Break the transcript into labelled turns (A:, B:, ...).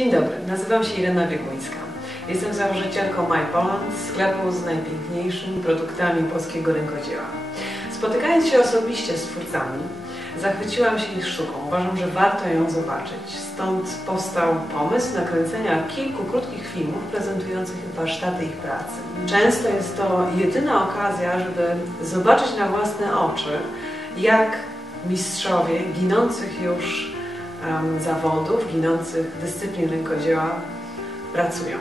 A: Dzień dobry, nazywam się Irena Biegłyńska. Jestem założycielką My Poland, sklepu z najpiękniejszymi produktami polskiego rękodzieła. Spotykając się osobiście z twórcami, zachwyciłam się ich sztuką. Uważam, że warto ją zobaczyć. Stąd powstał pomysł nakręcenia kilku krótkich filmów prezentujących warsztaty ich pracy. Często jest to jedyna okazja, żeby zobaczyć na własne oczy, jak mistrzowie ginących już zawodów, ginących dyscyplin rękodzieła pracują.